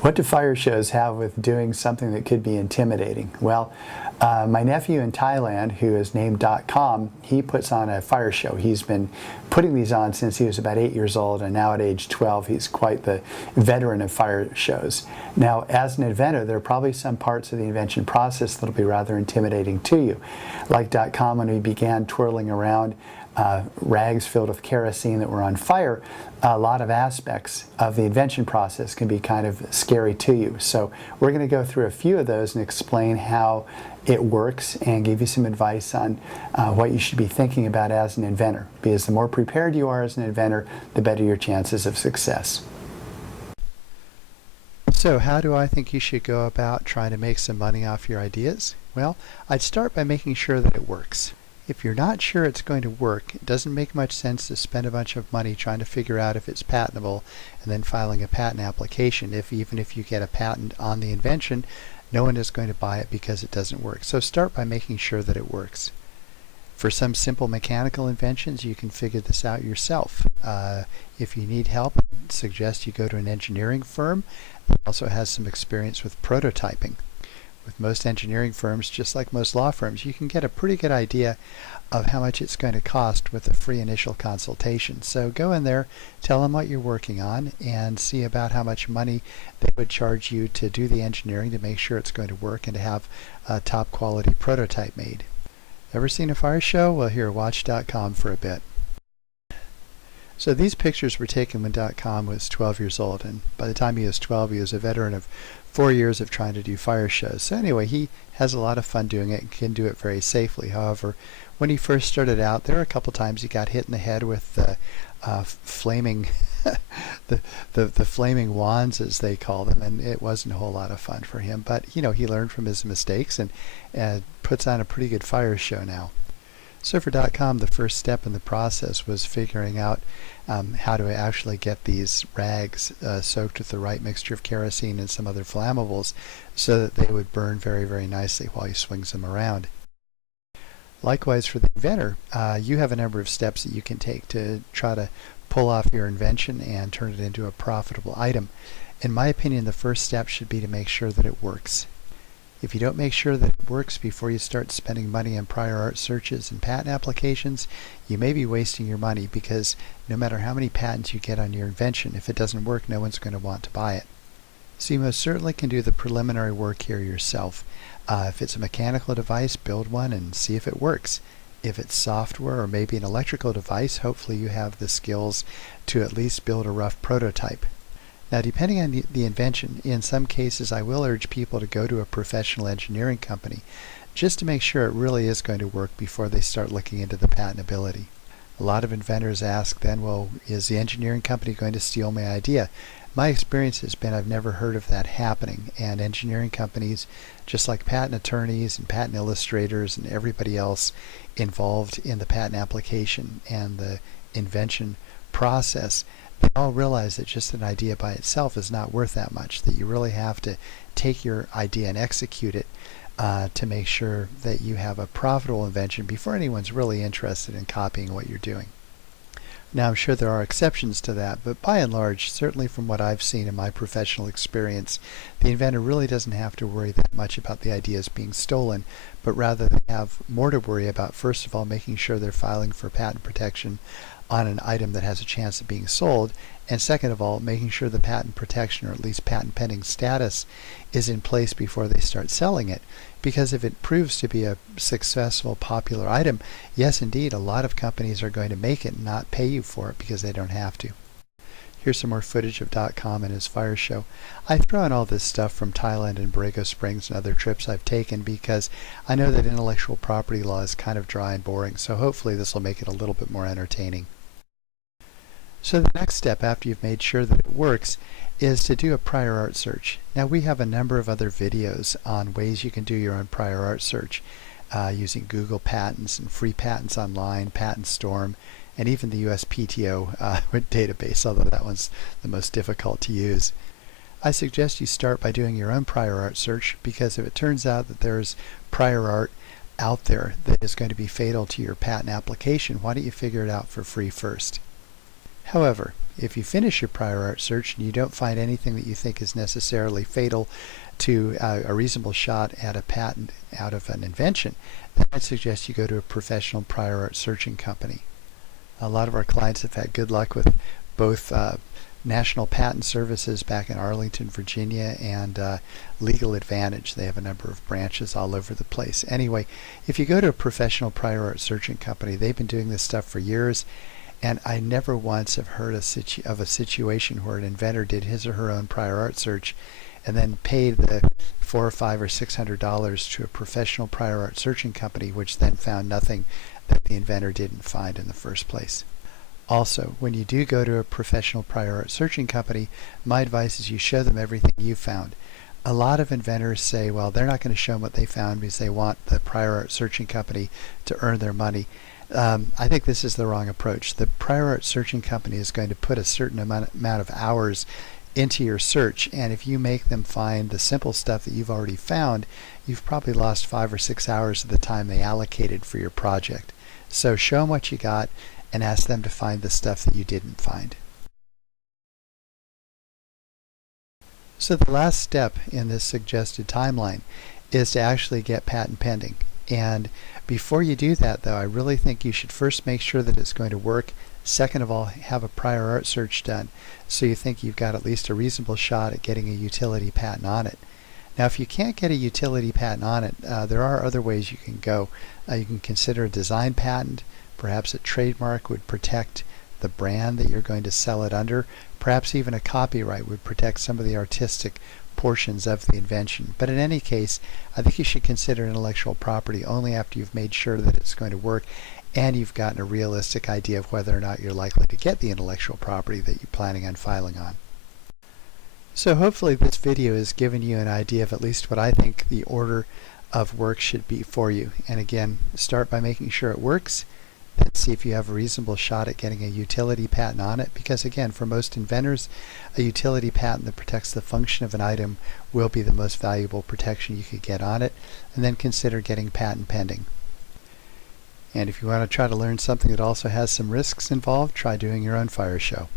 What do fire shows have with doing something that could be intimidating? Well, my nephew in Thailand, who is named .com, he puts on a fire show. He's been putting these on since he was about 8 years old, and now at age 12 he's quite the veteran of fire shows. Now, as an inventor, there are probably some parts of the invention process that'll be rather intimidating to you. Like .com, when we began twirling around rags filled with kerosene that were on fire, a lot of aspects of the invention process can be kind of scary to you. So we're going to go through a few of those and explain how it works and give you some advice on what you should be thinking about as an inventor. Because the more prepared you are as an inventor, the better your chances of success. So how do I think you should go about trying to make some money off your ideas? Well, I'd start by making sure that it works. If you're not sure it's going to work, it doesn't make much sense to spend a bunch of money trying to figure out if it's patentable and then filing a patent application. Even if you get a patent on the invention, no one is going to buy it because it doesn't work. So start by making sure that it works. For some simple mechanical inventions, you can figure this out yourself. If you need help, I suggest you go to an engineering firm that also has some experience with prototyping. With most engineering firms, just like most law firms, you can get a pretty good idea of how much it's going to cost with a free initial consultation. So go in there, tell them what you're working on, and see about how much money they would charge you to do the engineering to make sure it's going to work and to have a top quality prototype made. Ever seen a fire show? Well, here, watch.com for a bit. So these pictures were taken when .com was 12 years old, and by the time he was 12, he was a veteran of 4 years of trying to do fire shows. So anyway, he has a lot of fun doing it and can do it very safely. However, when he first started out, there were a couple times he got hit in the head with the flaming the flaming wands, as they call them, and it wasn't a whole lot of fun for him. But you know, he learned from his mistakes and puts on a pretty good fire show now. So for .com, the first step in the process was figuring out how to actually get these rags soaked with the right mixture of kerosene and some other flammables so that they would burn very, very nicely while he swings them around. Likewise for the inventor, you have a number of steps that you can take to try to pull off your invention and turn it into a profitable item. In my opinion, the first step should be to make sure that it works. If you don't make sure that it works before you start spending money on prior art searches and patent applications, you may be wasting your money, because no matter how many patents you get on your invention, if it doesn't work, no one's going to want to buy it. So you most certainly can do the preliminary work here yourself. If it's a mechanical device, build one and see if it works. If it's software or maybe an electrical device, hopefully you have the skills to at least build a rough prototype. Now, depending on the invention, in some cases I will urge people to go to a professional engineering company just to make sure it really is going to work before they start looking into the patentability. A lot of inventors ask then, well, is the engineering company going to steal my idea? My experience has been I've never heard of that happening, and engineering companies, just like patent attorneys and patent illustrators and everybody else involved in the patent application and the invention process, they all realize that just an idea by itself is not worth that much, that you really have to take your idea and execute it to make sure that you have a profitable invention before anyone's really interested in copying what you're doing. Now, I'm sure there are exceptions to that, but by and large, certainly from what I've seen in my professional experience, the inventor really doesn't have to worry that much about the ideas being stolen, but rather they have more to worry about, first of all, making sure they're filing for patent protection on an item that has a chance of being sold, and second of all, making sure the patent protection, or at least patent pending status, is in place before they start selling it. Because if it proves to be a successful, popular item, yes indeed, a lot of companies are going to make it and not pay you for it because they don't have to. Here's some more footage of .com and his fire show. I throw in all this stuff from Thailand and Borrego Springs and other trips I've taken because I know that intellectual property law is kind of dry and boring, so hopefully this will make it a little bit more entertaining. So the next step after you've made sure that it works is to do a prior art search. Now, we have a number of other videos on ways you can do your own prior art search using Google Patents and free patents online, Patent Storm, and even the USPTO database, although that one's the most difficult to use. I suggest you start by doing your own prior art search, because if it turns out that there's prior art out there that is going to be fatal to your patent application, why don't you figure it out for free first? However, If you finish your prior art search and you don't find anything that you think is necessarily fatal to a reasonable shot at a patent out of an invention, then I'd suggest you go to a professional prior art searching company. A lot of our clients have had good luck with both National Patent Services back in Arlington, Virginia, and Legal Advantage. They have a number of branches all over the place. Anyway, if you go to a professional prior art searching company, they've been doing this stuff for years, and I never once have heard of a situation where an inventor did his or her own prior art search and then paid the $400 or $500 or $600 to a professional prior art searching company, which then found nothing that the inventor didn't find in the first place. Also, when you do go to a professional prior art searching company, my advice is you show them everything you found. A lot of inventors say, well, they're not going to show them what they found because they want the prior art searching company to earn their money. I think this is the wrong approach. The prior art searching company is going to put a certain amount of hours into your search, and if you make them find the simple stuff that you've already found, you've probably lost 5 or 6 hours of the time they allocated for your project. So show them what you got and ask them to find the stuff that you didn't find. So the last step in this suggested timeline is to actually get patent pending. And before you do that, though, I really think you should first make sure that it's going to work. Second of all, have a prior art search done so you think you've got at least a reasonable shot at getting a utility patent on it. Now, if you can't get a utility patent on it, there are other ways you can go. You can consider a design patent. Perhaps a trademark would protect the brand that you're going to sell it under. Perhaps even a copyright would protect some of the artistic portions of the invention. But in any case, I think you should consider intellectual property only after you've made sure that it's going to work and you've gotten a realistic idea of whether or not you're likely to get the intellectual property that you're planning on filing on. So hopefully this video has given you an idea of at least what I think the order of work should be for you. And again, start by making sure it works. Then see if you have a reasonable shot at getting a utility patent on it, because again, for most inventors, a utility patent that protects the function of an item will be the most valuable protection you could get on it. And then consider getting patent pending. And if you want to try to learn something that also has some risks involved, try doing your own fire show.